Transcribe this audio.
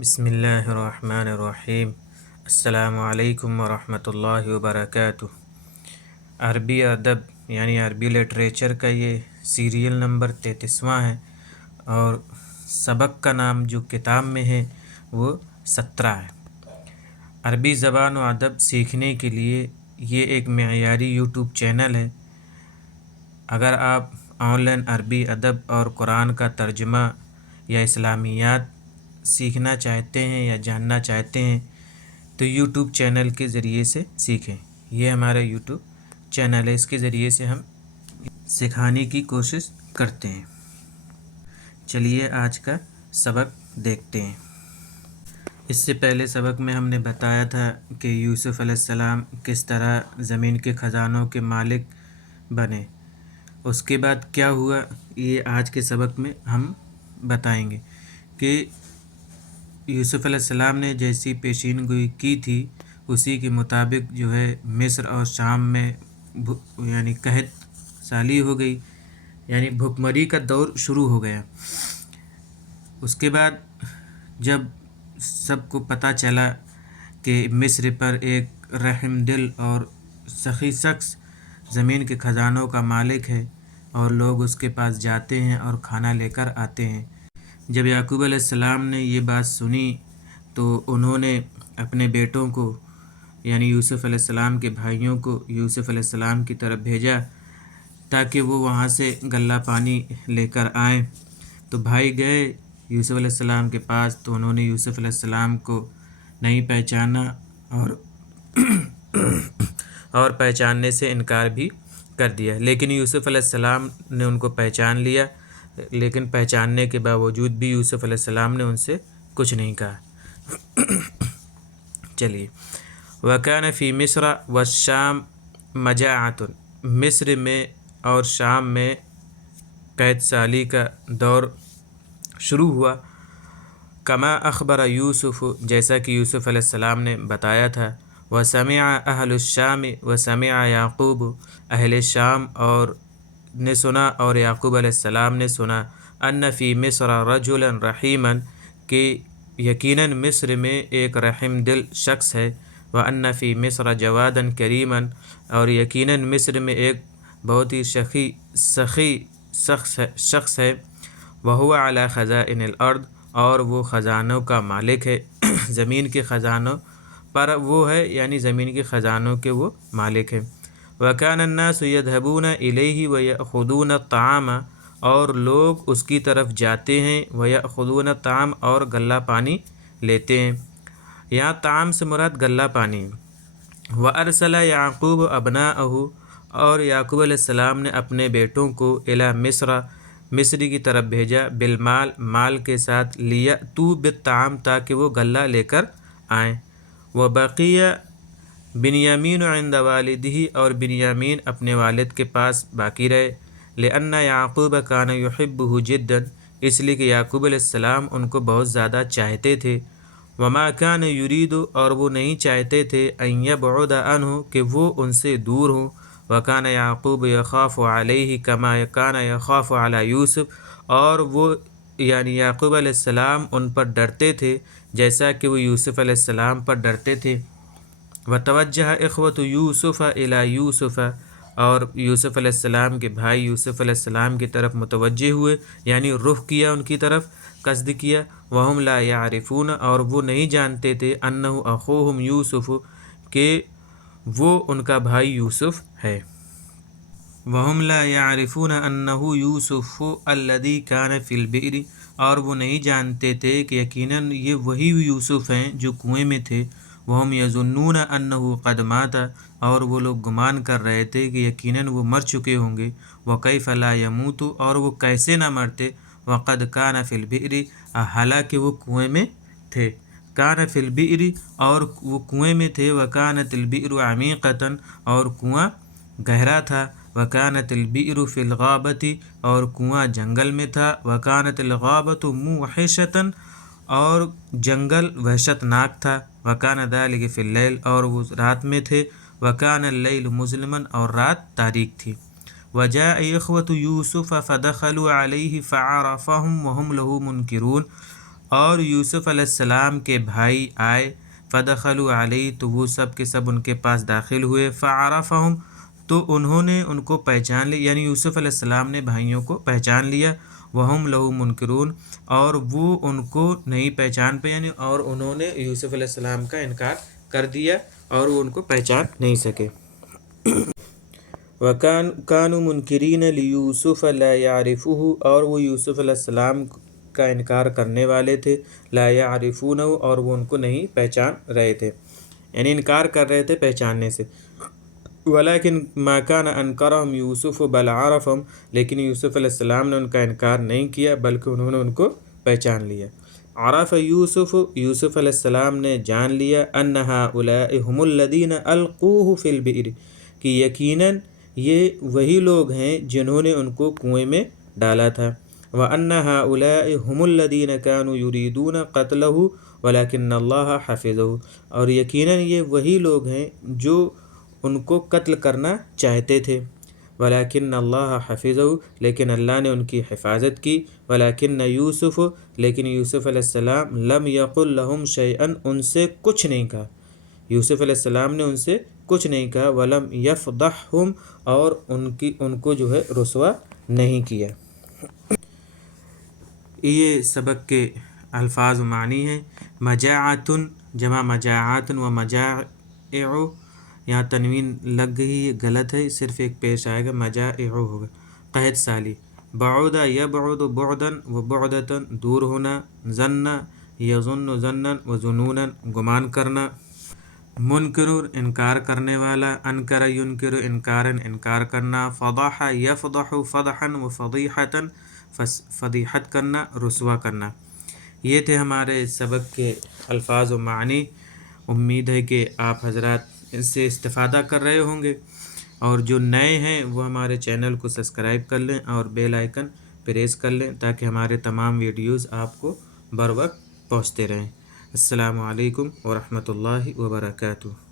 بسم اللہ الرحمن الرحیم۔ السلام علیکم ورحمۃ اللہ وبرکاتہ۔ عربی ادب یعنی عربی لٹریچر کا یہ سیریل نمبر 33واں ہے، اور سبق کا نام جو کتاب میں ہے وہ 17 ہے۔ عربی زبان و ادب سیکھنے کے لیے یہ ایک معیاری یوٹیوب چینل ہے۔ اگر آپ آن لائن عربی ادب اور قرآن کا ترجمہ یا اسلامیات سیکھنا چاہتے ہیں یا جاننا چاہتے ہیں تو یوٹیوب چینل کے ذریعے سے سیکھیں۔ یہ ہمارا یوٹیوب چینل ہے، اس کے ذریعے سے ہم سکھانے کی کوشش کرتے ہیں۔ چلیے آج کا سبق دیکھتے ہیں۔ اس سے پہلے سبق میں ہم نے بتایا تھا کہ یوسف علیہ السلام کس طرح زمین کے خزانوں کے مالک بنے۔ اس کے بعد کیا ہوا، یہ آج کے سبق میں ہم بتائیں گے کہ یوسف علیہ السلام نے جیسی پیشین گوئی کی تھی اسی کے مطابق جو ہے مصر اور شام میں یعنی قحط سالی ہو گئی، یعنی بھکمری کا دور شروع ہو گیا۔ اس کے بعد جب سب کو پتہ چلا کہ مصر پر ایک رحم دل اور سخی شخص زمین کے خزانوں کا مالک ہے اور لوگ اس کے پاس جاتے ہیں اور کھانا لے کر آتے ہیں، جب یعقوب علیہ السلام نے یہ بات سنی تو انہوں نے اپنے بیٹوں کو یعنی یوسف علیہ السلام کے بھائیوں کو یوسف علیہ السلام کی طرف بھیجا تاکہ وہ وہاں سے غلہ پانی لے کر آئیں۔ تو بھائی گئے یوسف علیہ السلام کے پاس، تو انہوں نے یوسف علیہ السلام کو نہیں پہچانا اور پہچاننے سے انکار بھی کر دیا، لیکن یوسف علیہ السلام نے ان کو پہچان لیا، لیکن پہچاننے کے باوجود بھی یوسف علیہ السلام نے ان سے کچھ نہیں کہا۔ چلیے، وَكَانَ فِي مِصْرَ وَالشَّامِ مَجَاعَةٌ، مصر میں اور شام میں قحط سالی کا دور شروع ہوا۔ کما اخبر یوسف، جیسا کہ یوسف علیہ السلام نے بتایا تھا۔ وَسَمِعَ أَهْلُ الشَّامِ وَسَمِعَ يَعْقُوبُ، اہل شام اور نے سنا اور یعقوب علیہ السلام نے سنا، ان فی مصر رجلا رحیما، کہ یقیناً مصر میں ایک رحم دل شخص ہے، وان فی مصر جوادا کریما، اور یقیناً مصر میں ایک بہت ہی سخی شخص ہے، وہو علی خزائن الارض، اور وہ خزانوں کا مالک ہے، زمین کے خزانوں پر وہ ہے، یعنی زمین کے خزانوں کے وہ مالک ہے۔ وَكَانَ النَّاسُ يَذْهَبُونَ إِلَيْهِ وَيَأْخُذُونَ الطَّعَامَ، اور لوگ اس کی طرف جاتے ہیں، وَيَأْخُذُونَ الطَّعَامَ، اور غلہ پانی لیتے ہیں۔ یہاں طعام سے مراد غلہ پانی۔ وَأَرْسَلَ يَعْقُوبُ أَبْنَاءَهُ، اور یعقوب علیہ السلام نے اپنے بیٹوں کو إِلَى مصر، مصر کی طرف بھیجا، بالمال، مال کے ساتھ، لِيَأْتُوا بِالطَّعَامِ، تاکہ وہ غلہ لے کر آئیں۔ وَبَقِيَ بنیامین عند والدہ، اور بنیامین اپنے والد کے پاس باقی رہے، لأن یعقوب کان یحبہ جدا، اس لیے کہ یعقوب علیہ السلام ان کو بہت زیادہ چاہتے تھے۔ وما کان یرید، اور وہ نہیں چاہتے تھے، ان یبعد عنہ، کہ وہ ان سے دور ہوں۔ وکان یعقوب یخاف علیہ کما کان یخاف علی یوسف، اور وہ یعنی یعقوب علیہ السلام ان پر ڈرتے تھے جیسا کہ وہ یوسف علیہ السلام پر ڈرتے تھے۔ وَتَوَجَّهَ إِخْوَةُ يُوسُفَ إِلَى يُوسُفَ، اور یوسف علیہ السلام کے بھائی یوسف علیہ السلام کی طرف متوجہ ہوئے، یعنی رخ کیا ان کی طرف، قصد کیا۔ وَهُمْ لَا يَعْرِفُونَ، اور وہ نہیں جانتے تھے، أَنَّهُ أَخُوهُمْ يُوسُفُ، کہ وہ ان کا بھائی یوسف ہے۔ وَهُمْ لَا يَعْرِفُونَ أَنَّهُ يُوسُفُ الَّذِي كَانَ فِي الْبِئْرِ، اور وہ نہیں جانتے تھے کہ یقیناً یہ وہی یوسف ہیں جو کنویں میں تھے۔ وَهُمْ يَظُنُّونَ أَنَّهُ قَدْ مَاتَ، اور وہ لوگ گمان کر رہے تھے کہ یقیناً وہ مر چکے ہوں گے۔ وَكَيْفَ لَا يَمُوتُ، اور وہ کیسے نہ مرتے، وَقَدْ كَانَ فِي الْبِئْرِ، حالانکہ وہ کنویں میں تھے۔ كَانَ فِي الْبِئْرِ، اور وہ کنویں میں تھے۔ وَكَانَتِ الْبِئْرُ عَمِيقَةً، اور کنواں گہرا تھا۔ وَكَانَتِ الْبِئْرُ فِي الْغَابَةِ، اور کنواں جنگل میں تھا۔ وَكَانَتِ الْغَابَةُ مُوحِشَةً، اور جنگل وحشت ناک تھا۔ وَكَانَ ذَلِكَ فِي اللَّيْلِ، اور وہ رات میں تھے۔ وَكَانَ اللَّيْلُ مُظْلِمًا، اور رات تاریک تھی۔ وَجَاءَ إِخْوَةُ يُوسُفَ فَدَخَلُوا عَلَيْهِ فَعَرَفَهُمْ وَهُمْ لَهُ مُنْكِرُونَ، اور یوسف علیہ السلام کے بھائی آئے، فدخلوا علیہ، تو وہ سب کے سب ان کے پاس داخل ہوئے، فعرفہم، تو انہوں نے ان کو پہچان لیا، یعنی یوسف علیہ السلام نے بھائیوں کو پہچان لیا، وہم لہ منکرون، اور وہ ان کو نہیں پہچان پہ، یعنی اور انہوں نے یوسف علیہ السلام کا انکار کر دیا اور وہ ان کو پہچان نہیں سکے۔ وَكَانُوا مُنْكِرِينَ لِيُوسُفَ لَا يَعْرِفُهُ، اور وہ یوسف علیہ السلام کا انکار کرنے والے تھے، لا يعرفونه، اور وہ ان کو نہیں پہچان رہے تھے، یعنی انکار کر رہے تھے پہچاننے سے۔ ولیکن ما کان انکرہم یوسف بل عرفہم، لیکن یوسف علیہ السلام نے ان کا انکار نہیں کیا بلکہ انہوں نے ان کو پہچان لیا۔ عرف یوسف، یوسف علیہ السلام نے جان لیا، ان ہؤلاء هم الذین القوہ فی البئر، کہ یقیناً یہ وہی لوگ ہیں جنہوں نے ان کو کنویں میں ڈالا تھا، وَأَنَّ هَؤُلَاءِ هُمُ الَّذِينَ كَانُوا يُرِيدُونَ قَتْلَهُ وَلَكِنَّ اللَّهَ حَفِظَهُ، اور یقیناً یہ وہی لوگ ہیں جو ان کو قتل کرنا چاہتے تھے، وَلَكِنَّ اللَّهَ حَفِظَهُ، لیکن اللہ نے ان کی حفاظت کی، وَلَكِنَّ یوسف، لیکن یوسف علیہ السلام لم یقل لهم شیئا، ان سے کچھ نہیں کہا، یوسف علیہ السلام نے ان سے کچھ نہیں کہا، وَلَمْ يَفْضَحْهُمْ، اور ان کو جو ہے رسوا نہیں کیا۔ یہ سبق کے الفاظ و معنی ہیں۔ مجاعۃ جمع مجاعات و مجاعع، یہاں تنوین لگ گئی، یہ غلط ہے، صرف ایک پیش آئے گا، مجاعع ہوگا، قحط سالی۔ بعود یبعد بعدا و بعدۃ، دور ہونا، ظن یظن ظنا و ظنونا، گمان کرنا۔ منکر انکار کرنے والا، انکر ینکر انکارا انکار کرنا، فضح یفضح فضحا و فضیحۃ فضیحت کرنا، رسوا کرنا۔ یہ تھے ہمارے سبق کے الفاظ و معنی۔ امید ہے کہ آپ حضرات اس سے استفادہ کر رہے ہوں گے، اور جو نئے ہیں وہ ہمارے چینل کو سبسکرائب کر لیں اور بیل آئیکن پریس کر لیں تاکہ ہمارے تمام ویڈیوز آپ کو بر وقت پہنچتے رہیں۔ السلام علیکم ورحمۃ اللہ وبرکاتہ۔